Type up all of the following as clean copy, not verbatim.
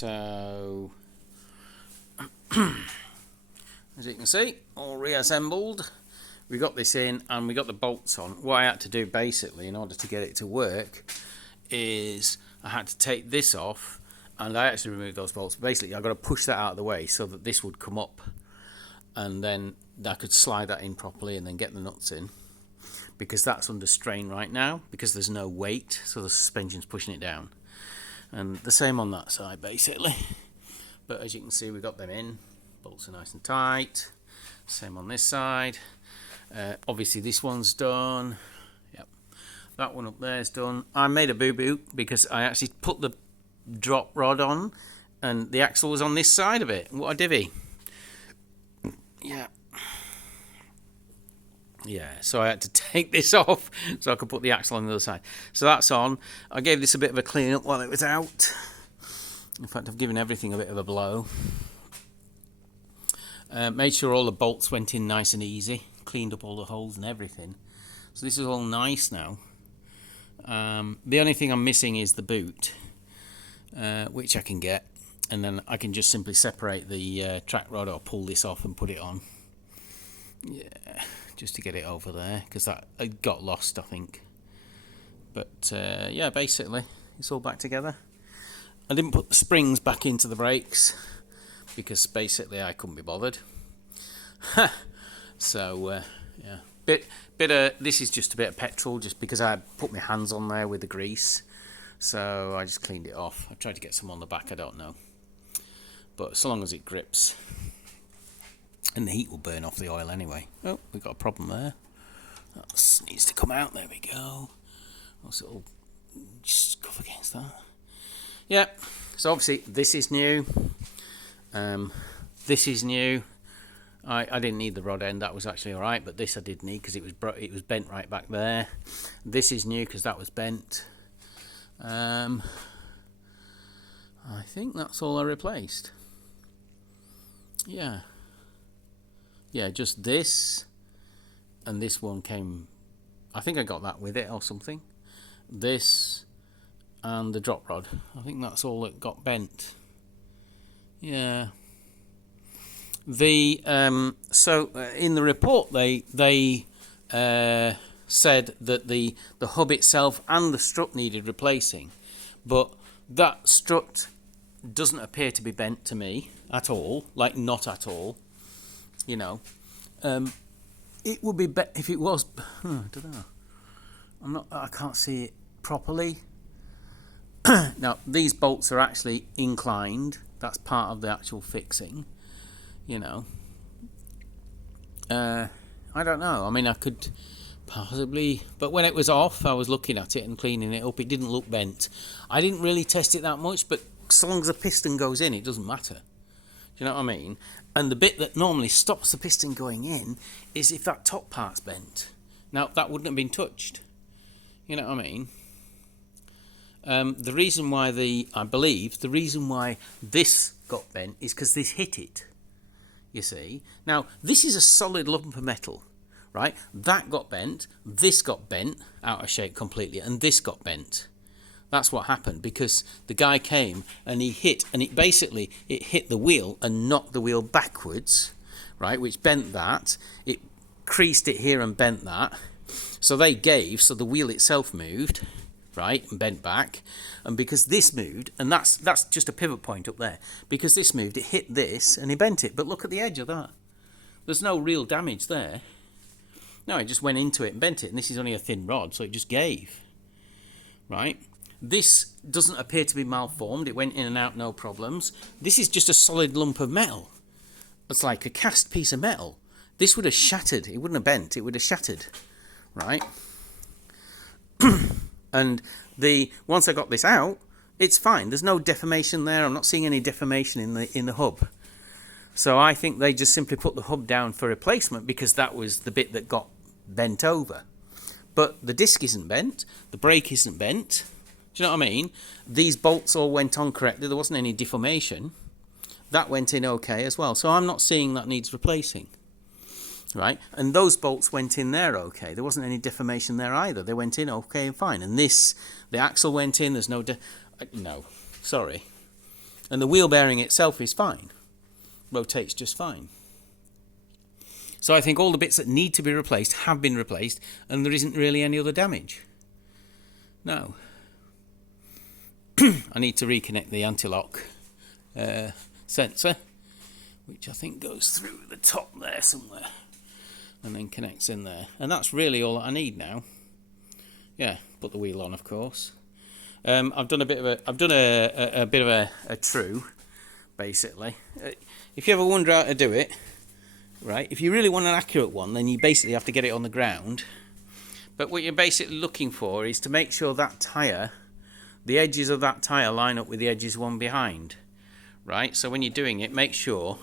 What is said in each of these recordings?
So as you can see, all reassembled. We got this in and we got the bolts on. What I had to do basically in order to get it to work is I had to take this off, and I actually removed those bolts. Basically I got to push that out of the way so that this would come up, and then I could slide that in properly and then get the nuts in, because that's under strain right now because there's no weight, so the suspension's pushing it down. And the same on that side basically. But as you can see, we got them in. Bolts are nice and tight. Same on this side. Obviously this one's done. Yep. That one up there is done. I made a boo-boo because I actually put the drop rod on and the axle was on this side of it. What a divvy. Yeah. Yeah, so I had to take this off so I could put the axle on the other side. So that's on. I gave this a bit of a clean up while it was out. In fact, I've given everything a bit of a blow. Made sure all the bolts went in nice and easy. Cleaned up all the holes and everything. So this is all nice now. The only thing I'm missing is the boot, which I can get. And then I can just simply separate the track rod or pull this off and put it on. Yeah, just to get it over there, because that it got lost, I think. But yeah, basically it's all back together. I didn't put the springs back into the brakes because basically I couldn't be bothered. So yeah, this is just a bit of petrol, just because I put my hands on there with the grease, so I just cleaned it off. I tried to get some on the back, I don't know, but so long as it grips. And the heat will burn off the oil anyway. Oh, we've got a problem there. That needs to come out. There we go. Also, it'll just go against that. Yeah. So obviously this is new. This is new. I didn't need the rod end. That was actually all right. But this I did need because it was bent right back there. This is new because that was bent. I think that's all I replaced. Yeah. Yeah, just this, and this one came, I think I got that with it or something. This and the drop rod. I think that's all that got bent. Yeah. The in the report they said that the hub itself and the strut needed replacing, but that strut doesn't appear to be bent to me at all, like not at all. You know, it would be better if it was. I don't know. I can't see it properly. Now these bolts are actually inclined. That's part of the actual fixing. You know. I don't know. I mean, I could possibly, but when it was off, I was looking at it and cleaning it up. It didn't look bent. I didn't really test it that much, but so long as the piston goes in, it doesn't matter. Do you know what I mean? And the bit that normally stops the piston going in is if that top part's bent. Now, that wouldn't have been touched. You know what I mean? The reason why the reason why this got bent is because this hit it. You see? Now, this is a solid lump of metal, right? That got bent, this got bent out of shape completely, and this got bent. That's what happened, because the guy came and he hit, and it hit the wheel and knocked the wheel backwards, right, which bent that. It creased it here and bent that. So they gave, so the wheel itself moved, right, and bent back. And because this moved, and that's just a pivot point up there, because this moved, it hit this and he bent it. But look at the edge of that. There's no real damage there. No, it just went into it and bent it, and this is only a thin rod, so it just gave, right? This doesn't appear to be malformed. It went in and out, no problems. This is just a solid lump of metal. It's like a cast piece of metal. This would have shattered. It wouldn't have bent. It would have shattered, right? And once I got this out, it's fine. There's no deformation there. I'm not seeing any deformation in the hub. So I think they just simply put the hub down for replacement because that was the bit that got bent over. But the disc isn't bent. The brake isn't bent. Do you know what I mean? These bolts all went on correctly. There wasn't any deformation. That went in okay as well. So I'm not seeing that needs replacing. Right? And those bolts went in there okay. There wasn't any deformation there either. They went in okay and fine. And the axle went in. There's no... no, sorry. And the wheel bearing itself is fine, rotates just fine. So I think all the bits that need to be replaced have been replaced, and there isn't really any other damage. No. I need to reconnect the anti-lock sensor, which I think goes through the top there somewhere, and then connects in there. And that's really all that I need now. Yeah, put the wheel on, of course. I've done a bit of a true, basically. If you ever wonder how to do it, right? If you really want an accurate one, then you basically have to get it on the ground. But what you're basically looking for is to make sure that tyre, the edges of that tyre line up with the edges one behind, right? So when you're doing it, make sure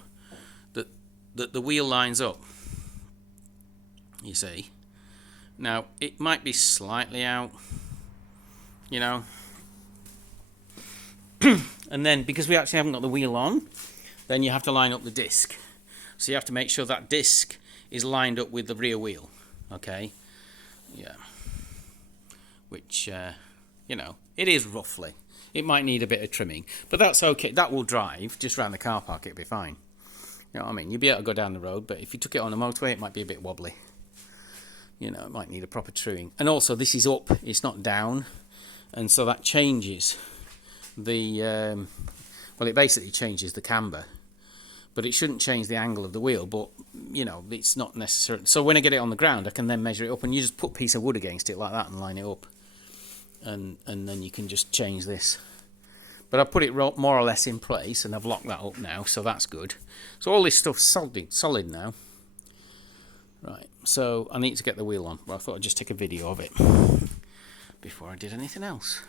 that the wheel lines up. You see. Now it might be slightly out, you know. And then because we actually haven't got the wheel on, then you have to line up the disc. So you have to make sure that disc is lined up with the rear wheel. Okay. Yeah. Which, you know, it is roughly. It might need a bit of trimming, but that's okay. That will drive just around the car park. It'll be fine. You know what I mean? You'll be able to go down the road, but if you took it on a motorway, it might be a bit wobbly. You know, it might need a proper truing. And also, this is up. It's not down, and so that changes the. Well, it basically changes the camber. But it shouldn't change the angle of the wheel, but, you know, it's not necessary. So when I get it on the ground, I can then measure it up, and you just put a piece of wood against it like that and line it up. And then you can just change this. But I've put it more or less in place, and I've locked that up now, so that's good. So all this stuff's solid now. Right, so I need to get the wheel on. Well, I thought I'd just take a video of it before I did anything else.